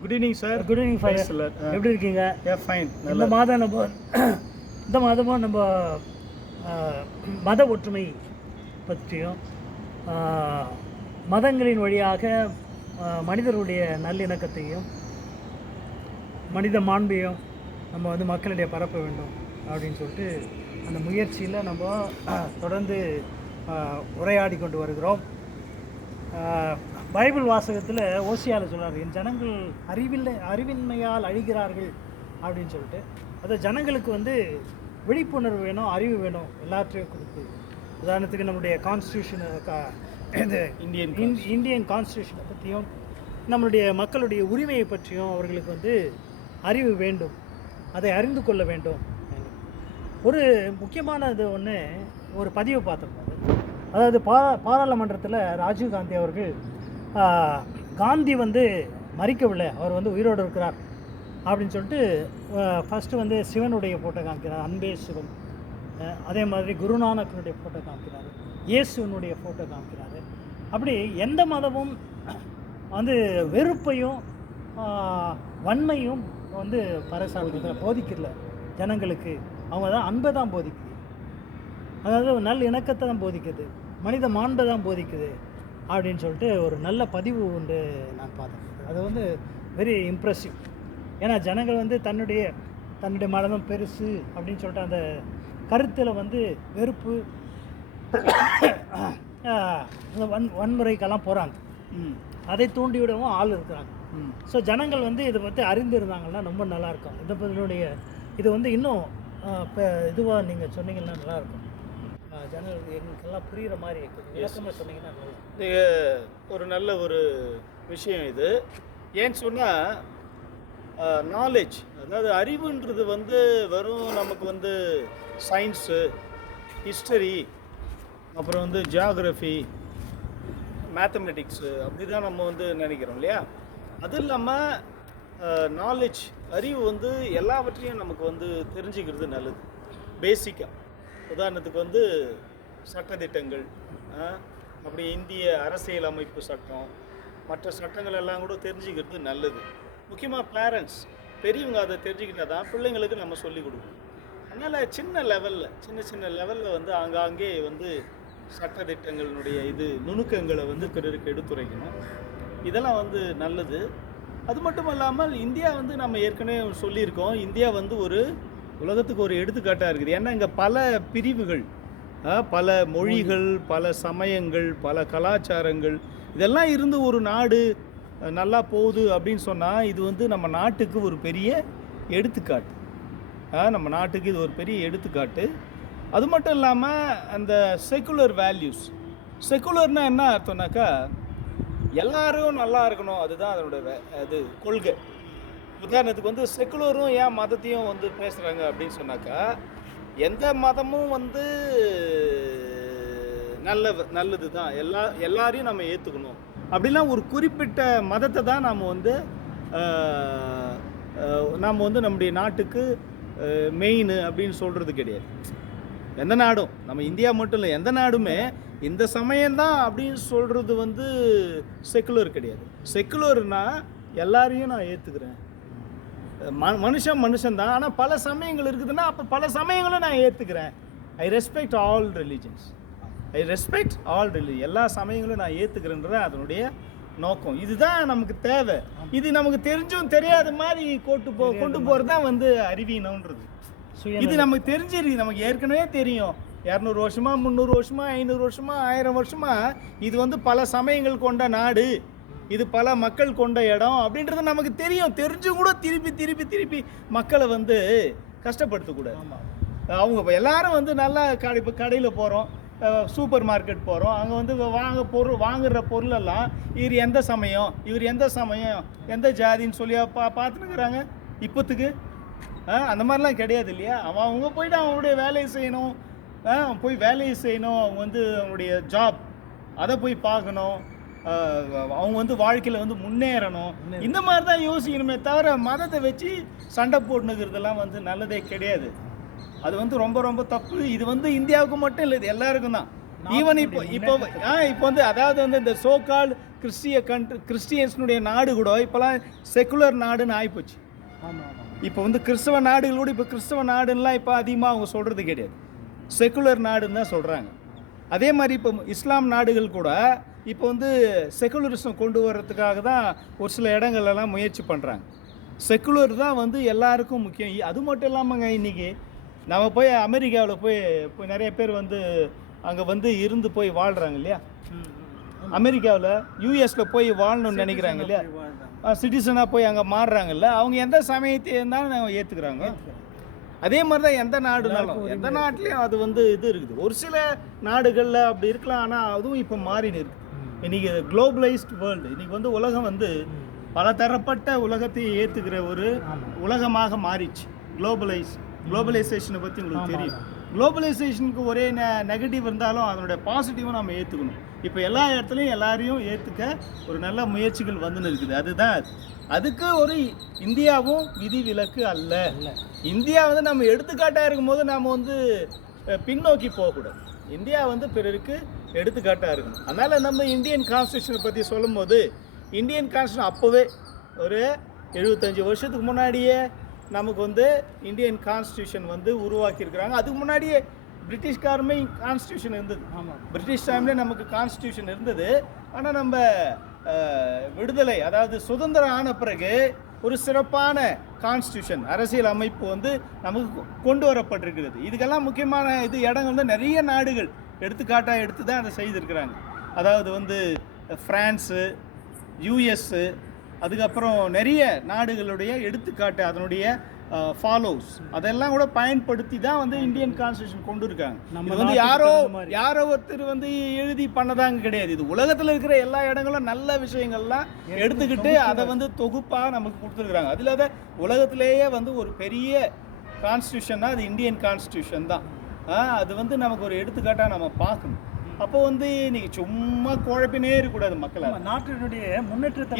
Good evening sir. Good evening father. எப்படி இருக்கீங்க? Fine. இந்த மாதம் இந்த மாதமும் நம்ம மத ஒற்றுமை பற்றியும் மதங்களின் வழியாக மனிதருடைய நல்லிணக்கத்தையும் மனித மாண்பையும் நம்ம மக்களிடையே பரப்ப வேண்டும் அப்படின்னு சொல்லிட்டு அந்த முயற்சியில் நம்ம தொடர்ந்து உரையாடி கொண்டு வருகிறோம். பைபிள் வாசகத்தில் ஓசியாவில் சொல்கிறார், என் ஜனங்கள் அறிவின்மையால் அழிகிறார்கள் அப்படின்னு சொல்லிட்டு. அது ஜனங்களுக்கு விழிப்புணர்வு வேணும், அறிவு வேணும், எல்லாத்தையும் கொடுத்து. உதாரணத்துக்கு நம்முடைய கான்ஸ்டியூஷன், இது இந்தியன் கான்ஸ்டியூஷனை பற்றியும் நம்மளுடைய மக்களுடைய உரிமையை பற்றியும் அவர்களுக்கு அறிவு வேண்டும், அதை அறிந்து கொள்ள வேண்டும். ஒரு முக்கியமானது ஒரு பதிவு பார்த்துருப்பாரு. அதாவது பாராளுமன்றத்தில் ராஜீவ் காந்தி அவர்கள் காந்தி மறிக்கவில்லை, அவர் உயிரோடு இருக்கிறார் அப்படின்னு சொல்லிட்டு ஃபஸ்ட்டு சிவனுடைய ஃபோட்டோ காமிக்கிறார், அன்பே சிவன். அதே மாதிரி குருநானக்கனுடைய ஃபோட்டோ காமிக்கிறார், இயேசுவனுடைய ஃபோட்டோ காமிக்கிறாரு. அப்படி எந்த மதமும் வெறுப்பையும் வன்மையும் பறைசாற்றுறதுல போதிக்கல ஜனங்களுக்கு. அவங்க தான் அன்பை தான் போதிக்குது, அதாவது நல்ல இணக்கத்தை தான் போதிக்குது, மனித மாண்பை தான் போதிக்குது அப்படின்னு சொல்லிட்டு ஒரு நல்ல பதிவு நான் பார்த்தேன். அது வெரி இம்ப்ரெசிவ். ஏன்னா ஜனங்கள் தன்னுடைய மதம் பெருசு அப்படின்னு சொல்லிட்டு அந்த கருத்தில் வெறுப்பு வன்முறைக்கெல்லாம் போகிறாங்க. அதை தூண்டிவிடவும் ஆள் இருக்கிறாங்க. ஸோ ஜனங்கள் இதை பற்றி அறிந்திருந்தாங்கன்னா ரொம்ப நல்லாயிருக்கும். இது இன்னும் இப்போ இதுவாக நீங்கள் சொன்னீங்கன்னா நல்லாயிருக்கும். ஜனங்களுக்கு எங்களுக்கெல்லாம் புரிகிற மாதிரி விளக்கமாக சொன்னீங்கன்னா நீங்கள் ஒரு நல்ல ஒரு விஷயம் இது. ஏன்னு சொன்னால் நாலேஜ், அதாவது அறிவுன்றது வெறும் நமக்கு சயின்ஸு, ஹிஸ்டரி, அப்புறம் ஜியாகிரஃபி, மேத்தமெட்டிக்ஸு அப்படி தான் நம்ம நினைக்கிறோம் இல்லையா? அது இல்லாமல் நாலேஜ், அறிவு எல்லாவற்றையும் நமக்கு தெரிஞ்சுக்கிறது நல்லது. பேசிக்காக உதாரணத்துக்கு சட்டத்திட்டங்கள், அப்படி இந்திய அரசியல் அமைப்பு சட்டம், மற்ற சட்டங்கள் எல்லாம் கூட தெரிஞ்சுக்கிறது நல்லது. முக்கியமாக பேரண்ட்ஸ், பெரியவங்க அதை தெரிஞ்சுக்கிட்டால் தான் பிள்ளைங்களுக்கு நம்ம சொல்லிக் கொடுக்கணும். அதனால் சின்ன லெவலில் ஆங்காங்கே சட்டத்திட்டங்களினுடைய நுணுக்கங்களை பிறருக்கு எடுத்துரைக்கணும். இதெல்லாம் நல்லது. அது மட்டும் இல்லாமல் இந்தியா நம்ம ஏற்கனவே சொல்லியிருக்கோம், இந்தியா ஒரு உலகத்துக்கு ஒரு எடுத்துக்காட்டாக இருக்குது. ஏன்னா இங்கே பல பிரிவுகள், பல மொழிகள், பல சமயங்கள், பல கலாச்சாரங்கள் இதெல்லாம் இருந்து ஒரு நாடு நல்லா போகுது அப்படின்னு சொன்னால் இது நம்ம நாட்டுக்கு ஒரு பெரிய எடுத்துக்காட்டு. நம்ம நாட்டுக்கு இது ஒரு பெரிய எடுத்துக்காட்டு. அது மட்டும் இல்லாமல் அந்த செக்குலர் வேல்யூஸ், செக்குலர்னால் என்ன அர்த்தம்னாக்கா எல்லாரும் நல்லா இருக்கணும், அதுதான் அதனோட கொள்கை. உதாரணத்துக்கு செக்குலரும் ஏன் மதத்தையும் பேசுகிறாங்க அப்படின்னு சொன்னாக்கா, எந்த மதமும் நல்லது தான், எல்லாரையும் நம்ம ஏற்றுக்கணும் அப்படிலாம் ஒரு குறிப்பிட்ட மதத்தை தான் நாம் நம்முடைய நாட்டுக்கு மெயின் அப்படின்னு சொல்கிறது கிடையாது. எந்த நாடும், நம்ம இந்தியா மட்டும் இல்லை, எந்த நாடுமே இந்த சமயம்தான் அப்படின்னு சொல்கிறது செக்குலர் கிடையாது. செக்குலர்னா எல்லாரையும் நான் ஏற்றுக்கிறேன், மனுஷன்தான், ஆனால் பல சமயங்கள் இருக்குதுன்னா அப்போ பல சமயங்களும் நான் ஏற்றுக்கிறேன். ஐ ரெஸ்பெக்ட் ஆல் ரிலீஜன்ஸ், எல்லா சமயங்களும் நான் ஏற்றுக்கிறேன்றது அதனுடைய நோக்கம். இதுதான் நமக்கு தேவை. இது நமக்கு தெரிஞ்சும் தெரியாத மாதிரி கொண்டு போகிறது தான் அறிவீனம்ன்றது. இது நமக்கு தெரிஞ்சிருக்கு, நமக்கு ஏற்கனவே தெரியும். 200 வருஷமா, 300 வருஷமா, 500 வருஷமா, 1000 வருஷமா இது பல சமயங்கள் கொண்ட நாடு, இது பல மக்கள் கொண்ட இடம் அப்படின்றது நமக்கு தெரியும். தெரிஞ்சும் கூட திருப்பி மக்களை கஷ்டப்படுத்தக்கூடாது. அவங்க எல்லாரும் நல்லா இப்போ கடையில் போகிறோம், சூப்பர் மார்க்கெட் போகிறோம், அங்கே வாங்குற பொருளெல்லாம் இவர் எந்த சமயம் எந்த ஜாதின்னு சொல்லி பார்த்துனுக்குறாங்க இப்போத்துக்கு. அந்த மாதிரிலாம் கிடையாது இல்லையா? அவங்க போயிட்டு அவங்களுடைய வேலையை செய்யணும், அவங்க அவங்களுடைய ஜாப் அதை போய் பார்க்கணும், அவங்க வாழ்க்கையில் முன்னேறணும். இந்த மாதிரி தான் யோசிக்கணுமே தவிர மதத்தை வச்சு சண்டை போட்டுனுக்கிறதெல்லாம் நல்லதே கிடையாது. அது ரொம்ப ரொம்ப தப்பு. இது இந்தியாவுக்கு மட்டும் இல்லை, இது எல்லாருக்கும் தான். ஈவன் இப்போ அதாவது இந்த சோ கால் கிறிஸ்டியன்ஸ்னுடைய நாடு கூட இப்போலாம் செக்குலர் நாடுன்னு ஆகிப்போச்சு. ஆமாம் ஆமாம். இப்போ வந்து கிறிஸ்தவ நாடுகள் கூட இப்போ கிறிஸ்தவ நாடுலாம் இப்போ அதிகமாக அவங்க சொல்கிறது கிடையாது, செக்குலர் நாடுன்னு தான் சொல்கிறாங்க. அதே மாதிரி இப்போ இஸ்லாம் நாடுகள் கூட இப்போ வந்து செக்குலரிசம் கொண்டு வர்றதுக்காக தான் ஒரு சில இடங்கள்லாம் முயற்சி பண்ணுறாங்க. செக்குலர் தான் வந்து எல்லாருக்கும் முக்கியம். அது மட்டும் இல்லாமங்க, இன்றைக்கி நம்ம போய் அமெரிக்காவில் போய் நிறைய பேர் வந்து அங்கே வந்து இருந்து போய் வாழ்கிறாங்க இல்லையா, அமெரிக்காவில் யூஎஸில் போய் வாழணும்னு நினைக்கிறாங்க இல்லையா, சிட்டிசனாக போய் அங்கே மாறுறாங்கல்ல, அவங்க எந்த சமயத்தை இருந்தாலும் ஏற்றுக்கிறாங்க. அதே மாதிரி தான் எந்த நாடுனாலும் எந்த நாட்டிலையும் அது வந்து இது இருக்குது. ஒரு சில நாடுகளில் அப்படி இருக்கலாம், ஆனால் அதுவும் இப்போ மாறின்னு இருக்குது. இன்றைக்கி குளோபலைஸ்ட் வேர்ல்டு, இன்றைக்கி வந்து உலகம் வந்து பல தரப்பட்ட உலகத்தை ஏற்றுக்கிற ஒரு உலகமாக மாறிச்சு. குளோபலைசேஷனை பற்றி உங்களுக்கு தெரியும். குளோபலைசேஷனுக்கு ஒரே நெகட்டிவ் இருந்தாலும் அதனுடைய பாசிட்டிவும் நம்ம ஏற்றுக்கணும். இப்போ எல்லா இடத்துலையும் எல்லாரையும் ஏற்றுக்க ஒரு நல்ல முயற்சிகள் வந்துன்னு இருக்குது. அதுதான் அதுக்கு ஒரு இந்தியாவும் விதி விலக்கு அல்ல. இந்தியா வந்து நம்ம எடுத்துக்காட்டாக இருக்கும்போது நாம் வந்து பின்னோக்கி போகக்கூடாது. இந்தியா வந்து பிறருக்கு எடுத்துக்காட்டாக இருக்கணும். அதனால் நம்ம இந்தியன் கான்ஸ்டியூஷனை பற்றி சொல்லும்போது, இந்தியன் கான்ஸ்டியூஷன் அப்போவே ஒரு 75 வருஷத்துக்கு முன்னாடியே நமக்கு வந்து இந்தியன் கான்ஸ்டியூஷன் வந்து உருவாக்கியிருக்கிறாங்க. அதுக்கு முன்னாடியே பிரிட்டிஷ்காரமே கான்ஸ்டியூஷன் இருந்தது. ஆமாம், பிரிட்டிஷ் டைமில் நமக்கு கான்ஸ்டியூஷன் இருந்தது. ஆனால் நம்ம விடுதலை, அதாவது சுதந்திரம் ஆன பிறகு ஒரு சிறப்பான கான்ஸ்டியூஷன் அரசியல் அமைப்பு வந்து நமக்கு கொண்டு வரப்பட்டிருக்கிறது. இதுக்கெல்லாம் முக்கியமான இடங்கள் வந்து நிறைய நாடுகள் எடுத்துக்காட்டாக எடுத்து தான் அதை செய்திருக்கிறாங்க. அதாவது வந்து ஃப்ரான்ஸு, யூஎஸ்ஸு, அதுக்கப்புறம் நிறைய நாடுகளுடைய எடுத்துக்காட்டு, அதனுடைய ஃபாலோஸ் அதெல்லாம் கூட பயன்படுத்தி தான் வந்து இந்தியன் கான்ஸ்டியூஷன் கொண்டு இருக்காங்க. இது வந்து யாரோ ஒருத்தர் வந்து எழுதி பண்ணதாங்க கிடையாது. இது உலகத்தில் இருக்கிற எல்லா இடங்களும் நல்ல விஷயங்கள்லாம் எடுத்துக்கிட்டு அதை வந்து தொகுப்பாக நமக்கு கொடுத்துருக்குறாங்க. அதில் அதை உலகத்திலேயே வந்து ஒரு பெரிய கான்ஸ்டியூஷன்னா அது இந்தியன் கான்ஸ்டியூஷன் தான். அது வந்து நமக்கு ஒரு எடுத்துக்காட்டாக நம்ம பார்க்கணும். அப்போ வந்து நீங்கள் சும்மா குழப்பினே இருக்கக்கூடாது மக்களை, நாட்டினுடைய முன்னேற்றத்தை.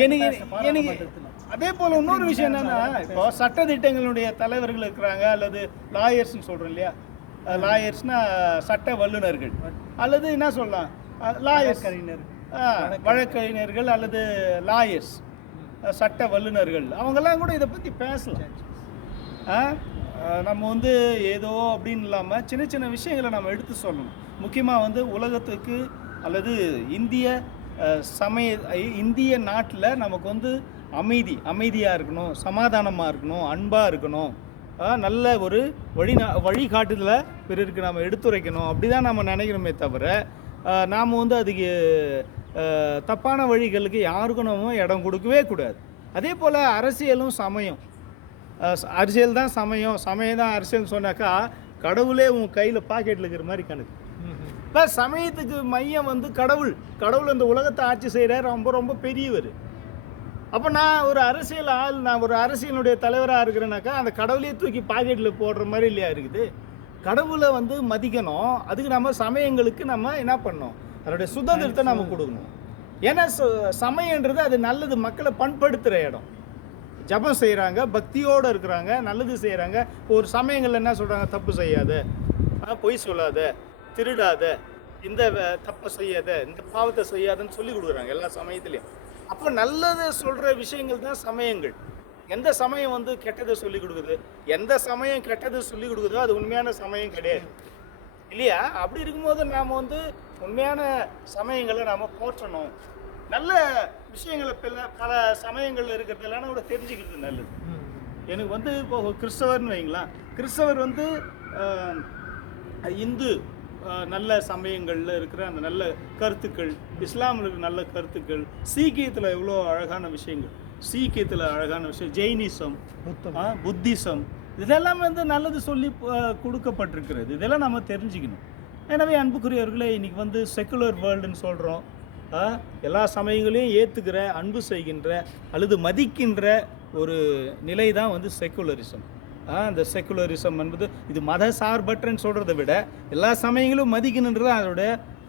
அதே போல் இன்னொரு விஷயம் என்னென்னா, இப்போ சட்டத்திட்டங்களுடைய தலைவர்கள் இருக்கிறாங்க, அல்லது லாயர்ஸ்ன்னு சொல்கிறோம் இல்லையா, லாயர்ஸ்னால் சட்ட வல்லுநர்கள், அல்லது என்ன சொல்லலாம் லாயர்ஸ், வழக்கறிஞர்கள் அல்லது லாயர்ஸ், சட்ட வல்லுநர்கள், அவங்கெல்லாம் கூட இதை பற்றி பேசலாம். நம்ம வந்து ஏதோ அப்படின்னு இல்லாமல் சின்ன சின்ன விஷயங்களை நம்ம எடுத்து சொல்லணும். முக்கியமாக வந்து உலகத்துக்கு அல்லது இந்திய நாட்டில் நமக்கு வந்து அமைதியாக இருக்கணும், சமாதானமாக இருக்கணும், அன்பாக இருக்கணும், நல்ல ஒரு வழிகாட்டுதலை பிறருக்கு நம்ம எடுத்துரைக்கணும். அப்படி தான் நம்ம நினைக்கணுமே தவிர நாம் வந்து அதுக்கு தப்பான வழிகளுக்கு யாருக்கும் நம்ம இடம் கொடுக்கவே கூடாது. அதே போல் அரசியலும் சமயம், அரசியல் தான் சமயம், சமயம் தான் அரசியல்னு சொன்னாக்கா கடவுளே உன் கையில் பாக்கெட்டில் இருக்கிற மாதிரி கணக்கு. இப்போ சமயத்துக்கு மையம் வந்து கடவுள் இந்த உலகத்தை ஆட்சி செய்கிறார், ரொம்ப ரொம்ப பெரியவர். அப்போ நான் ஒரு அரசியலுடைய தலைவராக இருக்கிறேனாக்கா அந்த கடவுளையே தூக்கி பாக்கெட்டில் போடுற மாதிரி இல்லையா இருக்குது. கடவுளை வந்து மதிக்கணும். அதுக்கு நம்ம சமயங்களுக்கு நம்ம என்ன பண்ணணும், அதனுடைய சுதந்திரத்தை நம்ம கொடுக்கணும். ஏன்னா சமயன்றது அது நல்லது, மக்களை பண்படுத்துகிற இடம். ஜபம் செய்கிறாங்க, பக்தியோடு இருக்கிறாங்க, நல்லது செய்கிறாங்க. ஒரு சமயங்களில் என்ன சொல்கிறாங்க, தப்பு செய்யாத, பொய் சொல்லாத, திருடாத, இந்த தப்பை செய்யாத, இந்த பாவத்தை செய்யாதன்னு சொல்லி கொடுக்குறாங்க எல்லா சமயத்துலேயும். அப்போ நல்லதை சொல்கிற விஷயங்கள் தான் சமயங்கள். எந்த சமயம் வந்து கெட்டதை சொல்லிக் கொடுக்குது, எந்த சமயம் கெட்டதை சொல்லிக் கொடுக்குதோ அது உண்மையான சமயம் கிடையாது இல்லையா. அப்படி இருக்கும்போது நாம் வந்து உண்மையான சமயங்களை நாம் போற்றணும். நல்ல விஷயங்களை பல சமயங்கள் இருக்கிறதெல்லாம் கூட தெரிஞ்சுக்கிறது நல்லது. எனக்கு வந்து இப்போ கிறிஸ்தவர்னு வைங்களேன், கிறிஸ்தவர் வந்து இந்து நல்ல சமயங்களில் இருக்கிற அந்த நல்ல கருத்துக்கள், இஸ்லாமில் இருக்கிற நல்ல கருத்துக்கள், சீக்கியத்தில் எவ்வளோ அழகான விஷயங்கள், ஜெயினிசம், புத்திசம், இதெல்லாம் வந்து நல்லது சொல்லி கொடுக்கப்பட்டிருக்கிறது. இதெல்லாம் நம்ம தெரிஞ்சுக்கணும். எனவே அன்புக்குரியவர்களே, இன்றைக்கி வந்து செக்குலர் வேர்ல்டுன்னு சொல்கிறோம். எல்லா சமயங்களையும் ஏற்றுக்கிற, அன்பு செய்கின்ற அல்லது மதிக்கின்ற ஒரு நிலை தான் வந்து செக்குலரிசம். அந்த செக்குலரிசம் என்பது இது மத சார்பற்றன்னு சொல்கிறத விட எல்லா சமயங்களும் மதிக்கணுன்றது அதோட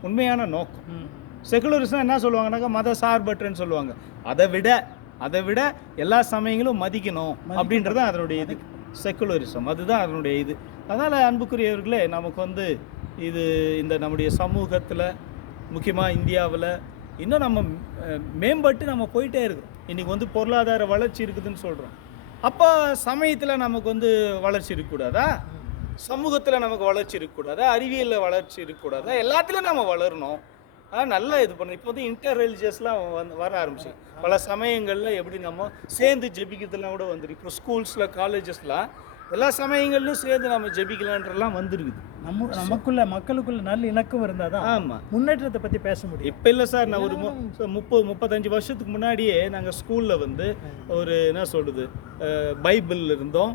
உண்மையான நோக்கம். செக்குலரிசம் என்ன சொல்லுவாங்கன்னாக்கா மத சார்பற்றன்னு சொல்லுவாங்க. அதை விட எல்லா சமயங்களும் மதிக்கணும் அப்படின்றது அதனுடைய இது செக்குலரிசம். அதுதான் அதனுடைய இது. அதனால் அன்புக்குரியவர்களே, நமக்கு வந்து இந்த நம்முடைய சமூகத்தில், முக்கியமாக இந்தியாவில் இன்னும் நம்ம மேம்பட்டு நம்ம போயிட்டே இருக்கிறோம். இன்றைக்கி வந்து பொருளாதார வளர்ச்சி இருக்குதுன்னு சொல்கிறோம். அப்போ சமயத்தில் நமக்கு வந்து வளர்ச்சி இருக்கக்கூடாதா? சமூகத்தில் நமக்கு வளர்ச்சி இருக்கக்கூடாதா? அறிவியலில் வளர்ச்சி இருக்கக்கூடாதா? எல்லாத்துலேயும் நம்ம வளரணும். நல்லா இது பண்ணணும். இப்போ வந்து இன்டர் ரிலிஜியஸ்லாம் வர ஆரம்பிச்சு. பல சமயங்களில் எப்படி நம்ம சேர்ந்து ஜெபிக்கிறதுலாம் கூட வந்துருக்கு. இப்போ ஸ்கூல்ஸில் காலேஜஸ்லாம் எல்லா சமயங்கள்லையும் சேர்ந்து நம்ம ஜெபிக்கலான்றலாம் வந்துருக்குது. நமக்குள்ள மக்களுக்குள்ள நல்ல இணக்கம் இருந்தால் தான் ஆமாம், முன்னேற்றத்தை பற்றி பேச முடியும். இப்போ இல்லை சார், நான் ஒரு 35 வருஷத்துக்கு முன்னாடியே நாங்கள் ஸ்கூலில் வந்து ஒரு என்ன சொல்கிறது, பைபிளில் இருந்தோம்,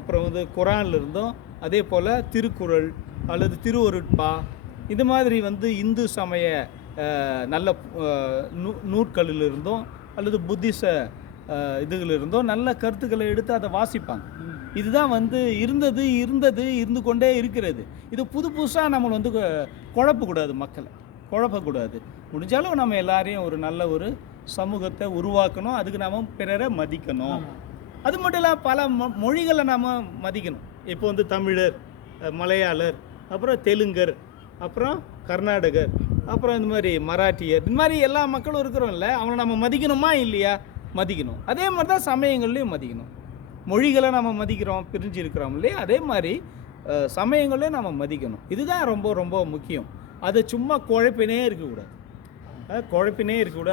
அப்புறம் வந்து குரானில் இருந்தோம், அதே போல் திருக்குறள் அல்லது திருவருட்பா, இது மாதிரி வந்து இந்து சமய நல்ல நூற்களில் இருந்தோம் அல்லது புத்திச இதுகள் இருந்தோம், நல்ல கருத்துக்களை எடுத்து அதை வாசிப்பாங்க. இதுதான் வந்து இருந்து கொண்டே இருக்கிறது. இது புதுசாக நம்ம வந்து குழப்பக்கூடாது, மக்களை குழப்பக்கூடாது. முடிஞ்சாலும் நம்ம எல்லாரையும் ஒரு நல்ல ஒரு சமூகத்தை உருவாக்கணும். அதுக்கு நாம் பிறரை மதிக்கணும். அது மட்டும் இல்லாமல் பல மொழிகளை நாம் மதிக்கணும். இப்போ வந்து தமிழர், மலையாளர், அப்புறம் தெலுங்கர், அப்புறம் கர்நாடகர், அப்புறம் இந்த மாதிரி மராட்டியர், இந்த மாதிரி எல்லா மக்களும் இருக்கிறோம்ல, அவங்கள நம்ம மதிக்கணுமா இல்லையா? மதிக்கணும். அதே மாதிரி தான் சமயங்கள்லேயும் மதிக்கணும். மொழிகளை நம்ம மதிக்கிறோம், பிரிஞ்சு இருக்கிறோம் இல்லையா? அதே மாதிரி சமயங்களையும் நம்ம மதிக்கணும். இதுதான் ரொம்ப ரொம்ப முக்கியம். அது சும்மா குழப்பினே இருக்கக்கூடாது.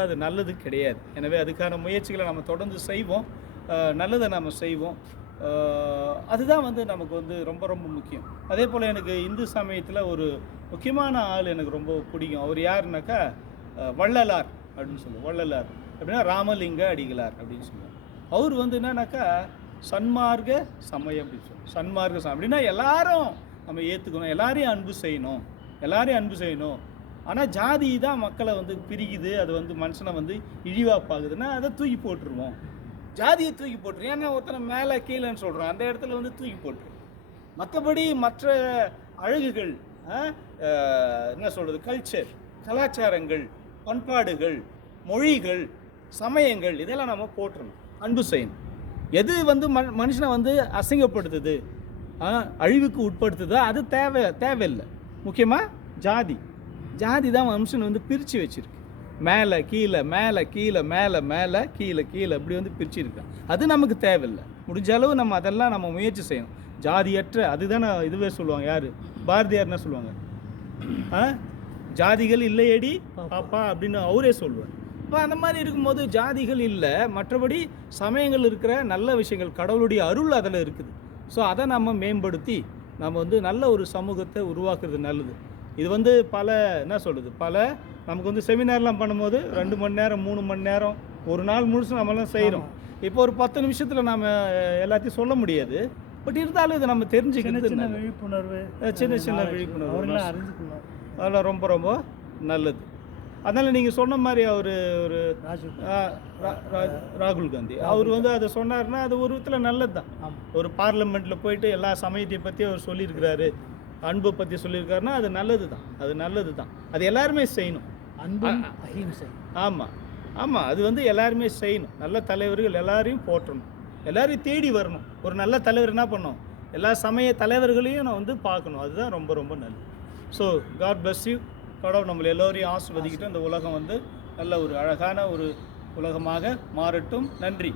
அது நல்லது கிடையாது. எனவே அதுக்கான முயற்சிகளை நம்ம தொடர்ந்து செய்வோம். நல்லதை நம்ம செய்வோம். அதுதான் வந்து நமக்கு வந்து ரொம்ப ரொம்ப முக்கியம். அதே போல் எனக்கு இந்து சமயத்தில் ஒரு முக்கியமான ஆள் எனக்கு ரொம்ப பிடிக்கும். அவர் யாருனாக்கா வள்ளலார் அப்படின்னு சொல்லுவோம். வள்ளலார் அப்படின்னா ராமலிங்க அடிகளார் அப்படின்னு சொல்லுவோம். அவர் வந்து என்னன்னாக்கா சன்மார்க்க சமயம் அப்படின்னு சொல்லுவோம். சன்மார்க்க சமயம் அப்படின்னா எல்லாரும் நம்ம ஏற்றுக்கணும், எல்லாரையும் அன்பு செய்யணும். ஆனால் ஜாதி தான் மக்களை வந்து பிரிக்குது, அது வந்து மனுஷனை வந்து இழிவாக பார்க்குதுன்னா அதை தூக்கி போட்டுருவோம். ஜாதியை தூக்கி போட்டுரு. ஏன்னா ஒருத்தனை மேலே கீழேன்னு சொல்கிறோம், அந்த இடத்துல வந்து தூக்கி போட்டுரு. மற்றபடி மற்ற அழகுகள், என்ன சொல்கிறது, கல்ச்சர், கலாச்சாரங்கள், பண்பாடுகள், மொழிகள், சமயங்கள், இதெல்லாம் நம்ம போட்டுருணும், அன்பு செய்யணும். எது வந்து மனுஷனை வந்து அசிங்கப்படுத்துது, அழிவுக்கு உட்படுத்துதோ அது தேவையில்லை. முக்கியமாக ஜாதி தான் மனுஷனை வந்து பிரித்து வச்சுருக்கு. மேலே கீழே மேலே கீழே இப்படி வந்து பிரிச்சுருக்கேன். அது நமக்கு தேவையில்லை. முடிஞ்ச அளவு நம்ம அதெல்லாம் நம்ம முயற்சி செய்யணும். ஜாதியற்ற, அதுதானே இதுவே சொல்லுவாங்க. யார்? பாரதியார் என்ன சொல்லுவாங்க? ஜாதிகள் இல்லையடி பாப்பா அப்படின்னு அவரே சொல்லுவார். இப்போ அந்த மாதிரி இருக்கும்போது ஜாதிகள் இல்லை, மற்றபடி சமயங்கள் இருக்கிற நல்ல விஷயங்கள், கடவுளுடைய அருள் அதில் இருக்குது. ஸோ அதை நம்ம மேம்படுத்தி நம்ம வந்து நல்ல ஒரு சமூகத்தை உருவாக்குறது நல்லது. இது வந்து நமக்கு வந்து செமினார்லாம் பண்ணும்போது 2 மணி நேரம் 3 மணி நேரம் ஒரு நாள் முழுசும் நம்மளாம் செய்கிறோம். இப்போ ஒரு 10 நிமிஷத்தில் நம்ம எல்லாத்தையும் சொல்ல முடியாது. பட் இருந்தாலும் இதை நம்ம தெரிஞ்சுக்கிறது சின்ன விழிப்புணர்வு அதெல்லாம் ரொம்ப ரொம்ப நல்லது. அதனால் நீங்கள் சொன்ன மாதிரி அவர் ஒரு ராகுல் காந்தி அவர் வந்து அதை சொன்னார்னா அது ஒரு விதத்தில் நல்லது தான். ஒரு பார்லிமெண்ட்டில் போயிட்டு எல்லா சமயத்தை பற்றி அவர் சொல்லியிருக்கிறாரு, அன்பை பற்றி சொல்லியிருக்காருன்னா அது நல்லது தான். அது எல்லாருமே செய்யணும். அன்பு அஹிம்சை. ஆமாம் அது வந்து எல்லாருமே செய்யணும். நல்ல தலைவர்கள் எல்லாரையும் போற்றணும், எல்லாரையும் தேடி வரணும். ஒரு நல்ல தலைவர் என்ன பண்ணணும், எல்லா சமய தலைவர்களையும் நான் வந்து பார்க்கணும். அதுதான் ரொம்ப ரொம்ப நல்லது. So God bless you. கடவுள் நம்மளை எல்லோரையும் ஆசீர்வதிக்கிட்டு அந்த உலகம் வந்து நல்ல ஒரு அழகான ஒரு உலகமாக மாறட்டும். நன்றி.